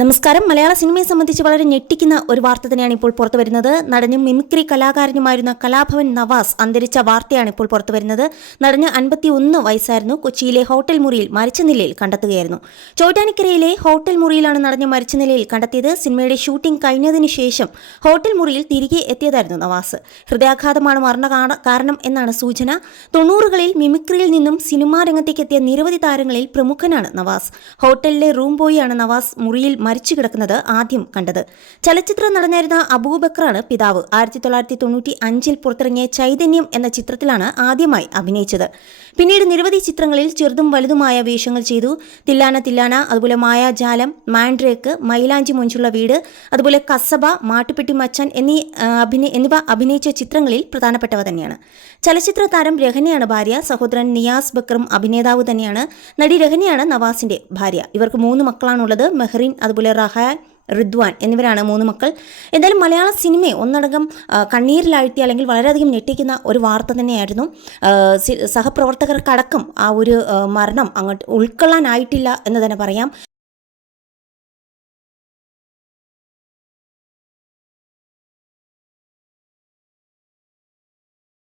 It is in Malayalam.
നമസ്കാരം. മലയാള സിനിമയെ സംബന്ധിച്ച് വളരെ ഞെട്ടിക്കുന്ന ഒരു വാർത്ത തന്നെയാണ് ഇപ്പോൾ പുറത്തു വരുന്നത് നടനും മിമിക്രി കലാകാരനുമായിരുന്ന കലാഭവൻ നവാസ് അന്തരിച്ച വാർത്തയാണ് ഇപ്പോൾ പുറത്തു വരുന്നത് നടന് അൻപത്തി ഒന്ന് വയസ്സായിരുന്നു. കൊച്ചിയിലെ ഹോട്ടൽ മുറിയിൽ മരിച്ച നിലയിൽ കണ്ടെത്തുകയായിരുന്നു. ചോറ്റാനിക്കരയിലെ ഹോട്ടൽ മുറിയിലാണ് നടന് മരിച്ച നിലയിൽ കണ്ടെത്തിയത്. സിനിമയുടെ ഷൂട്ടിംഗ് കഴിഞ്ഞതിന് ശേഷം ഹോട്ടൽ മുറിയിൽ തിരികെ എത്തിയതായിരുന്നു നവാസ്. ഹൃദയാഘാതമാണ് മരണ കാര- കാരണം എന്നാണ് സൂചന. തൊണ്ണൂറുകളിൽ മിമിക്രിയിൽ നിന്നും സിനിമാ രംഗത്തേക്ക് എത്തിയ നിരവധി താരങ്ങളിൽ പ്രമുഖനാണ് നവാസ്. ഹോട്ടലിലെ റൂം ബോയിയാണ് നവാസ്. മുറിയിൽ മരിച്ചു കിടക്കുന്നത് ആദ്യം കണ്ടത്. ചലച്ചിത്ര നടനായിരുന്ന അബൂബക്കറാണ് പിതാവ്. ആയിരത്തി തൊള്ളായിരത്തി തൊണ്ണൂറ്റി അഞ്ചിൽ പുറത്തിറങ്ങിയ ചൈതന്യം എന്ന ചിത്രത്തിലാണ് ആദ്യമായി അഭിനയിച്ചത്. പിന്നീട് നിരവധി ചിത്രങ്ങളിൽ ചെറുതും വലുതുമായ വേഷങ്ങൾ ചെയ്തു. തില്ലാന തില്ലാന അതുപോലെ മായാജാലം മാൻഡ്രേക്ക് മൈലാഞ്ചി മുഞ്ചുള്ള വീട് അതുപോലെ കസബ മാട്ടുപെട്ടി മച്ചൻ എന്നീ അഭിനയ എന്നിവ അഭിനയിച്ച ചിത്രങ്ങളിൽ പ്രധാനപ്പെട്ടവ തന്നെയാണ്. ചലച്ചിത്ര താരം രഹനയാണ് ഭാര്യ. സഹോദരൻ നിയാസ് ബക്കറും അഭിനേതാവ് തന്നെയാണ്. നടി രഹനയാണ് നവാസിന്റെ ഭാര്യ. ഇവർക്ക് മൂന്ന് മക്കളാണുള്ളത്. മെഹ്റിൻ അതുപോലെ റഹാൻ റിദ്വാൻ എന്നിവരാണ് മൂന്ന് മക്കൾ. എന്തായാലും മലയാള സിനിമയെ ഒന്നടങ്കം കണ്ണീരിലാഴ്ത്തി അല്ലെങ്കിൽ വളരെയധികം ഞെട്ടിക്കുന്ന ഒരു വാർത്ത തന്നെയായിരുന്നു. സഹപ്രവർത്തകർക്കടക്കം ആ ഒരു മരണം അങ്ങോട്ട് ഉൾക്കൊള്ളാനായിട്ടില്ല എന്ന് തന്നെ പറയാം.